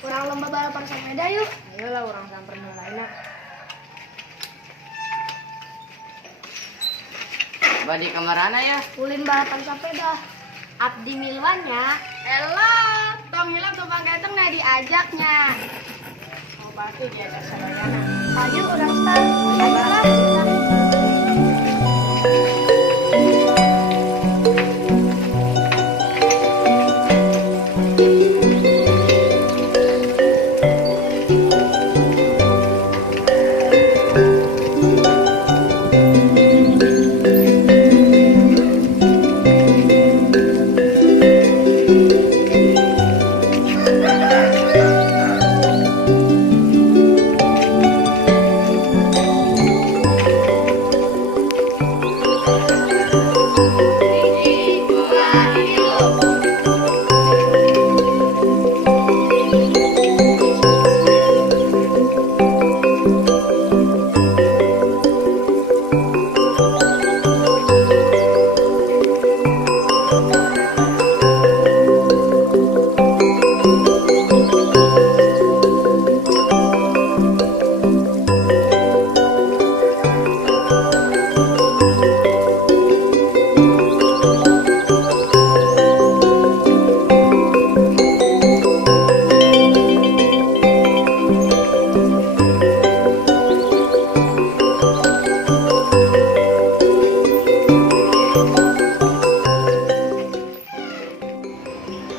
Kurang lomba balapan sepeda yuk. Ayolah orang samper lainnya. Badi kamarana ya? Ulin balapan sepeda. Abdi milwannya. Elo, tong hilang tuh pakai teng diajaknya. Oh pasti diajak sadayana. Ayo orang start. Ayolah.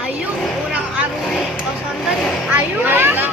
Ayo, urang aruri kosan teh. Ayo.